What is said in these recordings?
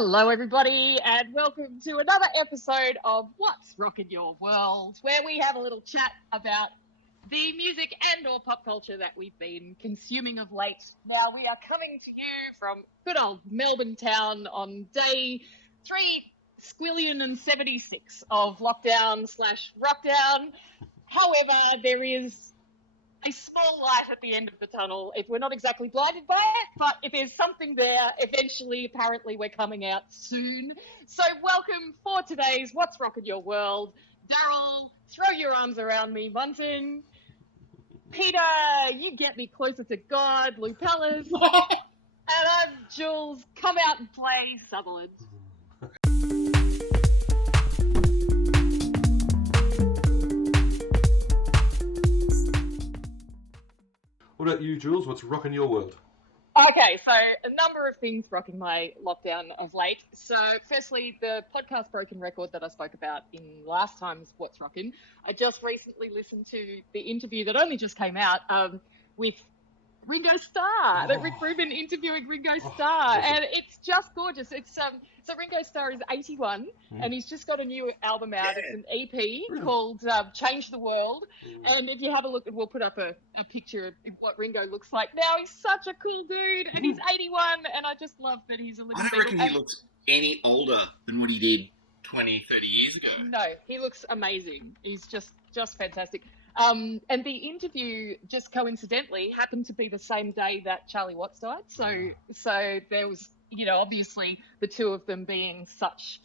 Hello, everybody, and welcome to another episode of What's Rockin' Your World, where we have a little chat about the music and or pop culture that we've been consuming of late. Now, we are coming to you from good old Melbourne town on day 376 of lockdown/rockdown. However, there is a small light at the end of the tunnel. If we're not exactly blinded by it, but if there's something there, eventually, apparently, we're coming out soon. So welcome for today's What's Rockin' Your World. Daryl, throw your arms around me. Bunting, Peter, you get me closer to God. Lupella's, and I'm Jules. Come out and play Sutherland. What about you, Jules? What's rocking your world? Okay, so a number of things rocking my lockdown of late. So firstly, the podcast Broken Record that I spoke about in last time's What's Rockin'. I just recently listened to the interview that only just came out with Ringo Starr, that Rick Rubin interviewing Ringo Starr, awesome. and it's just gorgeous. It's so Ringo Starr is 81, and he's just got a new album out. It's an EP called Change the World, and if you have a look, we'll put up a picture of what Ringo looks like now. He's such a cool dude, and he's 81, and I just love that he's a living I don't reckon he looks any older than what he did 20, 30 years ago. No, he looks amazing. He's just fantastic. And the interview just coincidentally happened to be the same day that Charlie Watts died. So there was, obviously the two of them being such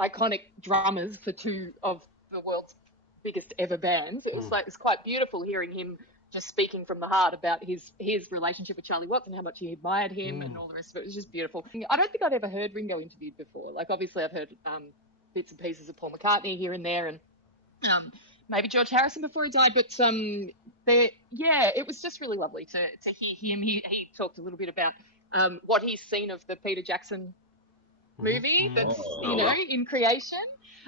iconic drummers for two of the world's biggest ever bands. It was it's quite beautiful hearing him just speaking from the heart about his relationship with Charlie Watts and how much he admired him and all the rest of it. It was just beautiful. I don't think I'd ever heard Ringo interviewed before. Like, obviously I've heard bits and pieces of Paul McCartney here and there, and maybe George Harrison before he died, but it was just really lovely to hear him. He talked a little bit about what he's seen of the Peter Jackson movie that's in creation,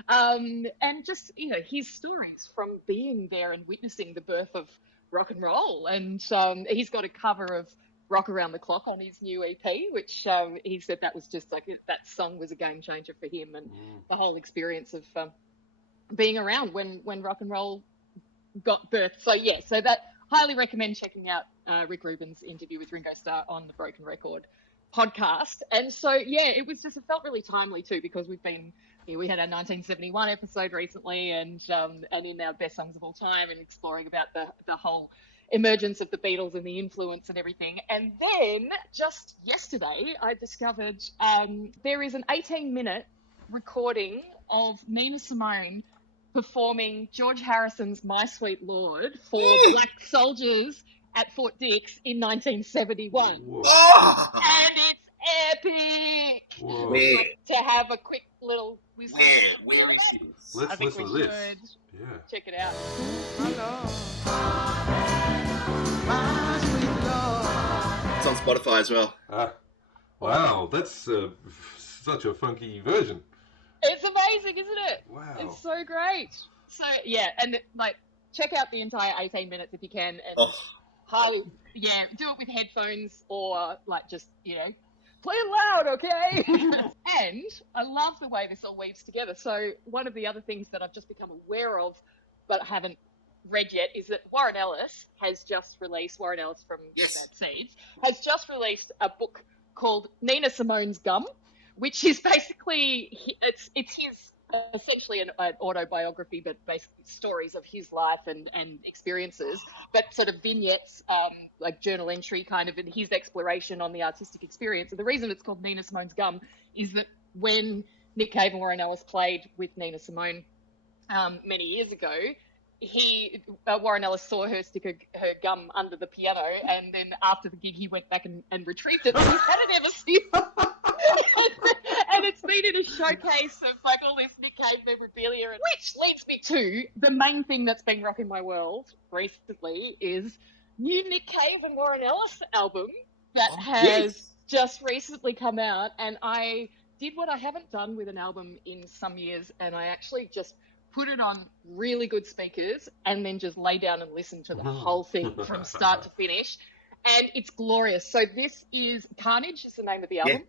and just his stories from being there and witnessing the birth of rock and roll. And he's got a cover of Rock Around the Clock on his new EP, which he said that was just like, that song was a game changer for him, and the whole experience of being around when rock and roll got birthed. So that highly recommend checking out Rick Rubin's interview with Ringo Starr on the Broken Record podcast. And so it felt really timely too, because we had our 1971 episode recently, and in our best songs of all time, and exploring about the whole emergence of the Beatles and the influence and everything. And then just yesterday I discovered there is an 18-minute recording of Nina Simone performing George Harrison's My Sweet Lord for black soldiers at Fort Dix in 1971. Whoa. And it's epic. Whoa. To have a quick little listen. Where is it? Let's listen to this. Yeah. Check it out. It's on Spotify as well. Wow, that's such a funky version. It's amazing, isn't it? Wow. It's so great. So, and check out the entire 18 minutes if you can. And do it with headphones, or just, play it loud, okay? And I love the way this all weaves together. So one of the other things that I've just become aware of, but haven't read yet, is that Warren Ellis from Bad Seeds has just released a book called Nina Simone's Gum, which is basically, it's his essentially an autobiography, but basically stories of his life and experiences, but sort of vignettes, like journal entry kind of, in his exploration on the artistic experience. And the reason it's called Nina Simone's Gum is that when Nick Cave and Warren Ellis played with Nina Simone many years ago, Warren Ellis saw her stick her gum under the piano, and then after the gig he went back and retrieved it, and he hadn't ever seen it. And it's been in a showcase of all this Nick Cave memorabilia, which leads me to the main thing that's been rocking my world recently is new Nick Cave and Warren Ellis album that has just recently come out, and I did what I haven't done with an album in some years, and I actually just put it on really good speakers and then just lay down and listen to the whole thing from start to finish. And it's glorious. So this is Carnage is the name of the album.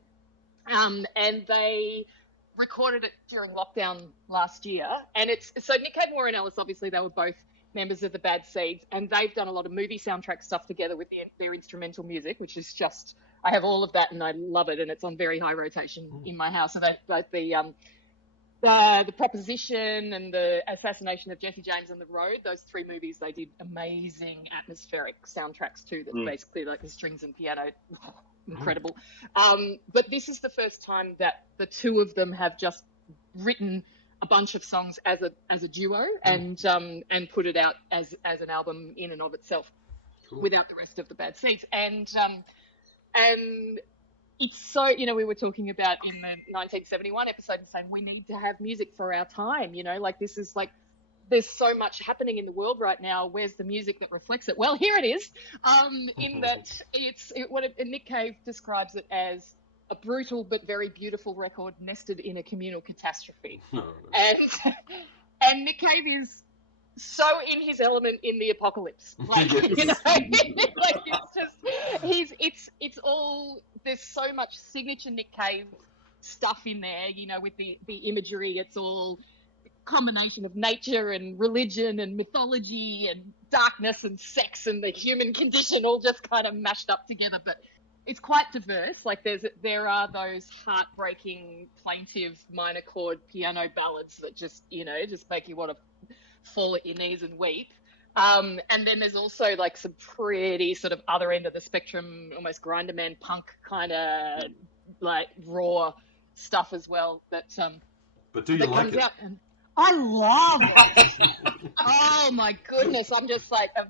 and they recorded it during lockdown last year. And it's so Nick Cave, Warren Ellis, obviously they were both members of the Bad Seeds, and they've done a lot of movie soundtrack stuff together with their instrumental music, which is just, I have all of that and I love it, and it's on very high rotation in my house. So the Proposition and the Assassination of Jesse James on the Road, those three movies, they did amazing atmospheric soundtracks too, that's basically like the strings and piano. Incredible. But this is the first time that the two of them have just written a bunch of songs as a duo and put it out as an album in and of itself, without the rest of the Bad Seeds. And it's so, we were talking about in the 1971 episode and saying we need to have music for our time, like this is like, there's so much happening in the world right now. Where's the music that reflects it? Well, here it is, in that Nick Cave describes it as a brutal but very beautiful record nested in a communal catastrophe. And Nick Cave is so in his element in the apocalypse. Like, like it's all, there's so much signature Nick Cave stuff in there, with the imagery. It's all combination of nature and religion and mythology and darkness and sex and the human condition all just kind of mashed up together. But it's quite diverse. Like there are those heartbreaking, plaintive minor chord piano ballads that just make you want to fall at your knees and weep. And then there's also like some pretty sort of other end of the spectrum, almost grinder man punk kind of like raw stuff as well. But do you like it? I love it. Oh my goodness. I'm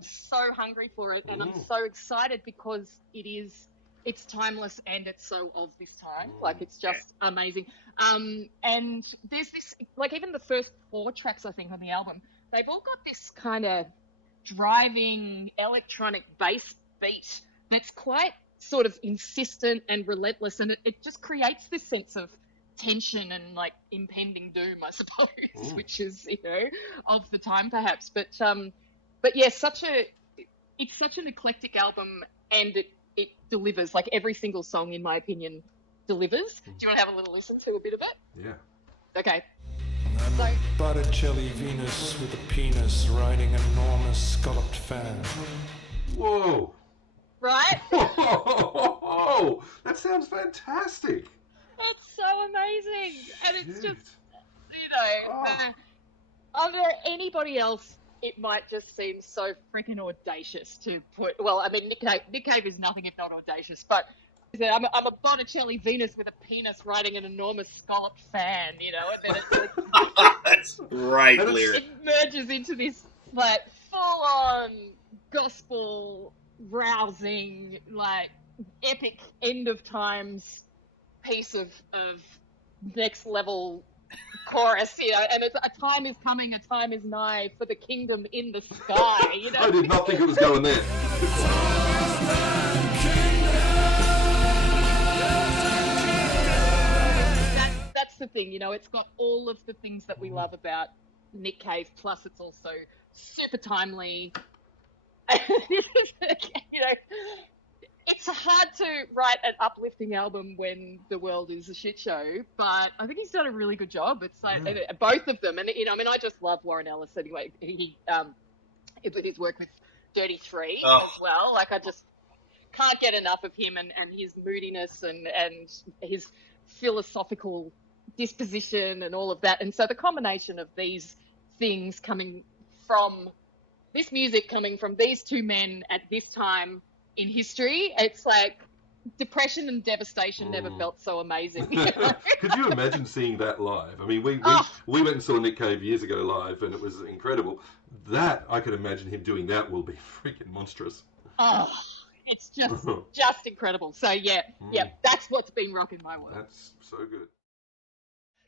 so hungry for it, and I'm so excited because it's timeless and it's so of this time. Like, it's just amazing. And there's this, like, even the first 4 tracks, I think, on the album, they've all got this kind of driving electronic bass beat that's quite sort of insistent and relentless, and it just creates this sense of tension and like impending doom, I suppose, which is of the time perhaps. But yeah, it's such an eclectic album, and it delivers. Like, every single song, in my opinion, delivers. Do you want to have a little listen to a bit of it? Yeah. Okay. I'm a Botticelli Venus with a penis riding an enormous scalloped fan. Whoa. Right? Whoa. That sounds fantastic. It's so amazing. And it's just, under anybody else, it might just seem so freaking audacious to put. Well, I mean, Nick Cave is nothing if not audacious, but I'm a Botticelli Venus with a penis riding an enormous scalloped fan, and then That's great lyric. It merges into this like full-on gospel, rousing, like epic end of times piece of next level chorus, and it's a time is coming, a time is nigh for the kingdom in the sky. I did not think it was going there. That's the thing, it's got all of the things that we love about Nick Cave, plus it's also super timely. It's hard to write an uplifting album when the world is a shit show, but I think he's done a really good job. It's like both of them, and I just love Warren Ellis anyway. He with his work with Dirty Three as well. Like, I just can't get enough of him and his moodiness and his philosophical disposition and all of that. And so the combination of these things coming from this music coming from these two men at this time in history, it's like depression and devastation never felt so amazing. Could you imagine seeing that live? I mean, we went and saw Nick Cave years ago live, and it was incredible. That, I could imagine him doing that will be freaking monstrous. Oh, it's just incredible. So yeah, that's what's been rocking my world. That's so good.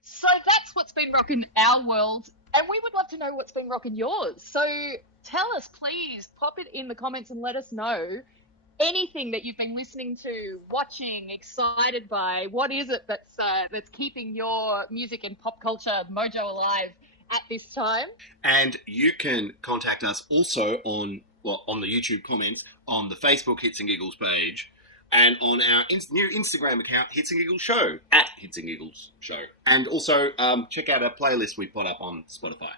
So that's what's been rocking our world, and we would love to know what's been rocking yours. So tell us, please, pop it in the comments and let us know anything that you've been listening to, watching, excited by. What is it that's keeping your music and pop culture mojo alive at this time? And you can contact us also on the YouTube comments, on the Facebook Hits and Giggles page, and on our new Instagram account, Hits and Giggles Show, at Hits and Giggles Show. And also check out our playlist we put up on Spotify.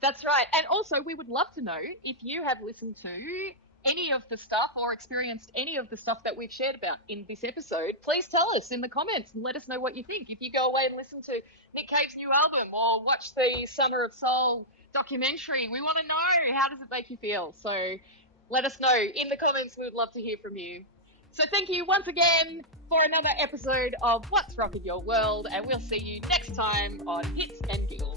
That's right. And also, we would love to know if you have listened to any of the stuff or experienced any of the stuff that we've shared about in this episode. Please tell us in the comments and let us know what you think. If you go away and listen to Nick Cave's new album or watch the Summer of Soul documentary, we want to know, how does it make you feel? So let us know in the comments. We would love to hear from you. So thank you once again for another episode of What's Rockin' Your World, and we'll see you next time on Hits and Giggles.